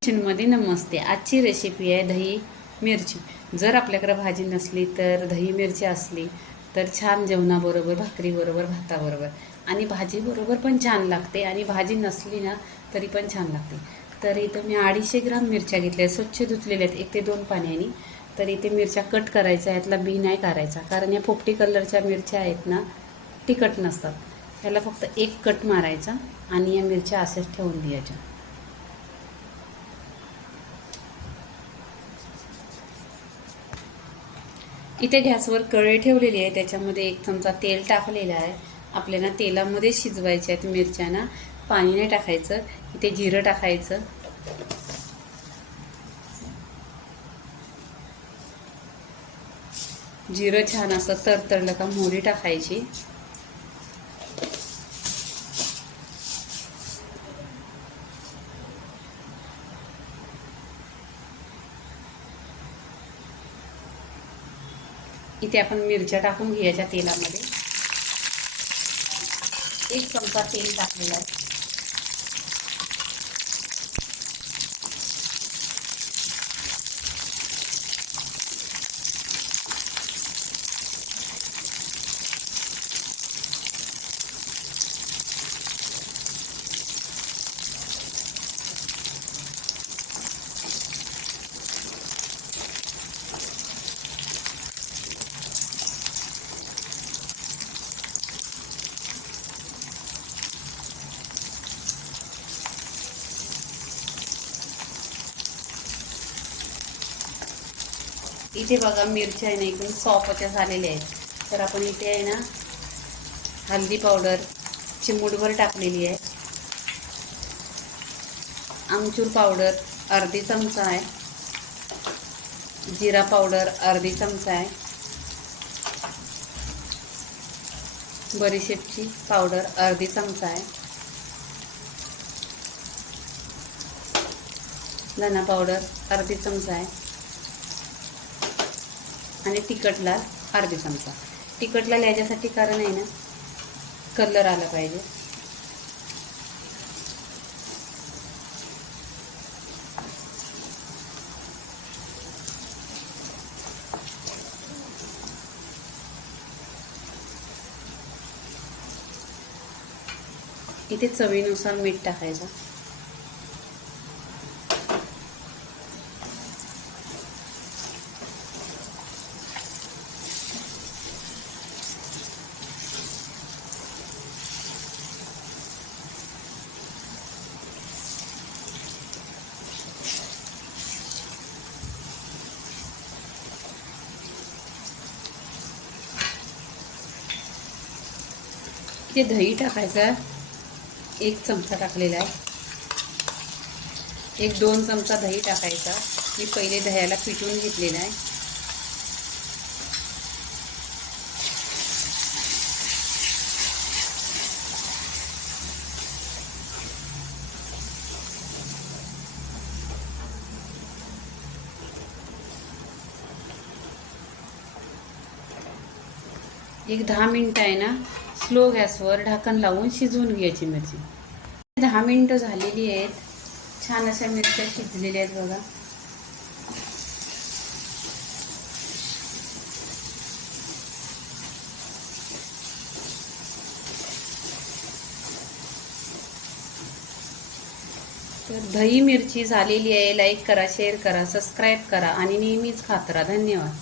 किचनमध्ये नमस्ते. आजची रेसिपी आहे दही मिरची. जर आपल्याकडे भाजी नसली तर दही मिरची असली तर छान जेवणाबरोबर भाकरीबरोबर भाताबरोबर. आणि भाजीबरोबर पण छान लागते आणि भाजी नसली ना तरी पण छान लागते. तर इथं मी अडीचशे ग्राम मिरच्या घेतल्या स्वच्छ धुतलेल्या आहेत. एक ते दोन पाण्याने. तर इथे मिरच्या कट करायच्या यातला बी नाही करायचा. कारण या पोपटी कलरच्या मिरच्या आहेत ना तिखट नसतात. त्याला फक्त एक कट मारायचा. आणि या मिरच्या असेच ठेवून द्यायच्या. इथे गॅसवर कळे ठेवलेली आहे त्याच्यामध्ये एक चमचा तेल टाकलेला आहे. आपल्याला तेलामध्ये शिजवायच्या आहेत मिरच्यांना. पाणी नाही टाकायचं इथे जिरं टाकायचं. जिरं छान असं तरतरलं का मोहरी टाकायची. इथे आपण मिरच्या टाकून घ्यायच्या तेलामध्ये. एक चमचा तेल टाकलेला आहे. इथे बघा मिरच्या आहे ना एकदम सॉफ्टच्या झालेल्या आहेत. तर आपण इथे आहे ना हल्दी पावडर चिमूटभर टाकलेली आहे. आमचूर पावडर अर्धी चमचा आहे. जिरा पावडर अर्धी चमचा आहे. बडीशेपची पावडर अर्धी चमचा आहे. धना पावडर अर्धी चमचा आहे. आणि तिखट लाल अर्धी चमचा. तिखट लाल याच्यासाठी कारण आहे ना कलर आला पाहिजे. इथे चवीनुसार मीठ टाकायचं. इथे दही टाकायचा. एक चमचा टाकलेला आहे. एक दोन चमचा दही टाकायचा. मी पहिले दह्याला पिटून घेतलेला आहे. एक दहा मिनटं आहे ना. स्लो गॅसवर ढाकण लावून शिजवून घ्यायची मिरची. दहा मिनटं झालेली आहेत. छान अशा मिरच्या शिजलेल्या आहेत बघा. तर दही मिरची झालेली आहे. लाईक करा शेअर करा सबस्क्राईब करा आणि नेहमीच खात राहा. धन्यवाद.